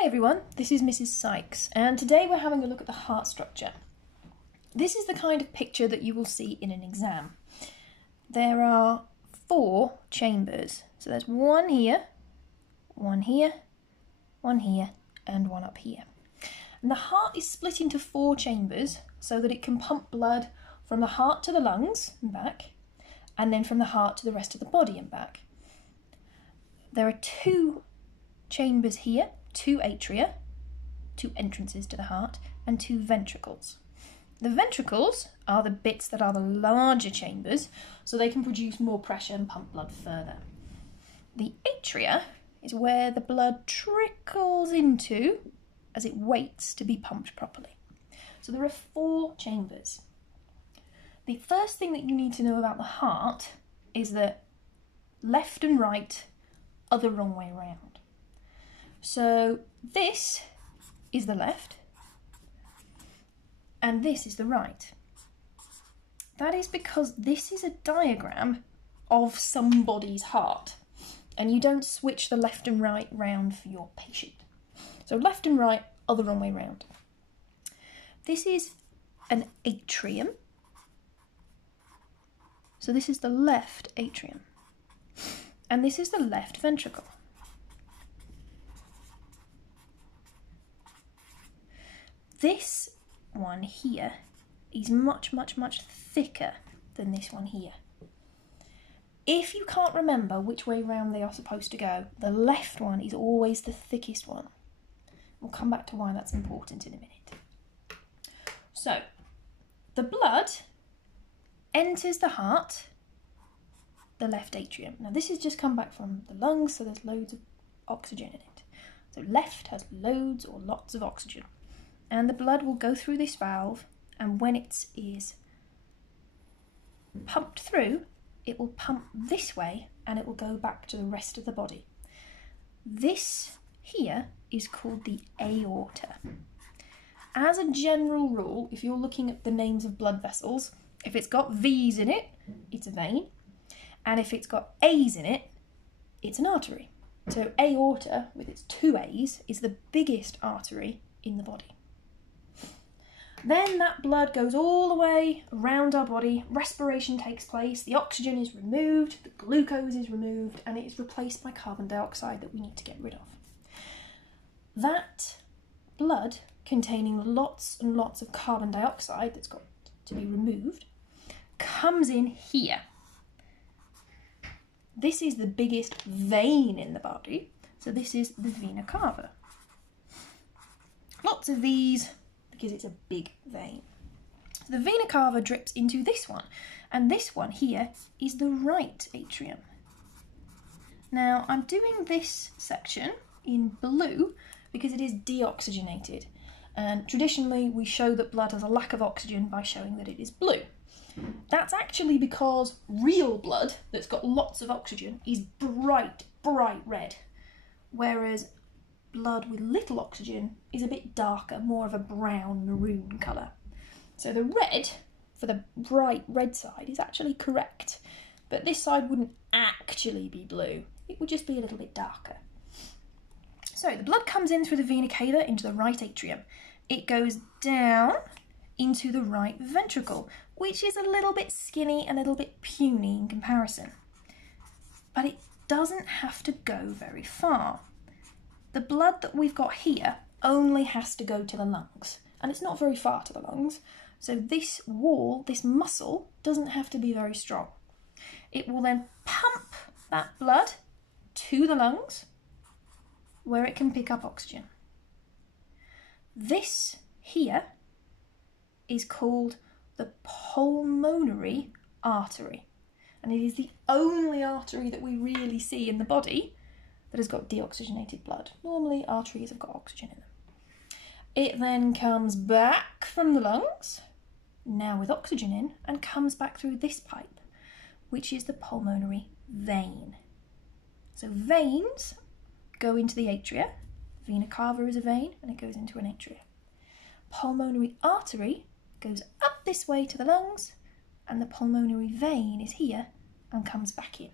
Hi everyone, this is Mrs. Sykes, and today we're having a look at the heart structure. This is the kind of picture that you will see in an exam. There are 4 chambers. So there's one here, one here, one here, and one up here. And the heart is split into 4 chambers so that it can pump blood from the heart to the lungs and back, and then from the heart to the rest of the body and back. There are 2 chambers here, 2 atria, 2 entrances to the heart, and 2 ventricles. The ventricles are the bits that are the larger chambers, so they can produce more pressure and pump blood further. The atria is where the blood trickles into as it waits to be pumped properly. So there are 4 chambers. The first thing that you need to know about the heart is that left and right are the wrong way round. So this is the left and this is the right. That is because this is a diagram of somebody's heart, and you don't switch the left and right round for your patient. So left and right are the wrong way round. This is an atrium. So this is the left atrium. And this is the left ventricle. This one here is much thicker than this one here. If you can't remember which way round they are supposed to go, the left one is always the thickest one. We'll come back to why that's important in a minute. So, the blood enters the heart, the left atrium. Now this has just come back from the lungs, so there's loads of oxygen in it. So left has loads or lots of oxygen. And the blood will go through this valve, and when it is pumped through, it will pump this way and it will go back to the rest of the body. This here is called the aorta. As a general rule, if you're looking at the names of blood vessels, if it's got V's in it, it's a vein, and if it's got A's in it, it's an artery. So aorta, with its 2 A's, is the biggest artery in the body. Then that blood goes all the way around our body, respiration takes place, the oxygen is removed, the glucose is removed, and it is replaced by carbon dioxide that we need to get rid of. That blood, containing lots and lots of carbon dioxide that's got to be removed, comes in here. This is the biggest vein in the body, so this is the vena cava. Lots of these, because it's a big vein. The vena cava drips into this one, and this one here is the right atrium. Now, I'm doing this section in blue because it is deoxygenated, and traditionally we show that blood has a lack of oxygen by showing that it is blue. That's actually because real blood that's got lots of oxygen is bright red, whereas blood with little oxygen is a bit darker, more of a brown maroon colour. So the red for the bright red side is actually correct, but this side wouldn't actually be blue, it would just be a little bit darker. So the blood comes in through the vena cava into the right atrium. It goes down into the right ventricle, which is a little bit skinny, a little bit puny in comparison. But it doesn't have to go very far. The blood that we've got here only has to go to the lungs, and it's not very far to the lungs, so this wall, this muscle, doesn't have to be very strong. It will then pump that blood to the lungs, where it can pick up oxygen. This here is called the pulmonary artery, and it is the only artery that we really see in the body that has got deoxygenated blood. Normally arteries have got oxygen in them. It then comes back from the lungs, now with oxygen in, and comes back through this pipe, which is the pulmonary vein. So veins go into the atria. Vena cava is a vein and it goes into an atria. Pulmonary artery goes up this way to the lungs, and the pulmonary vein is here and comes back in.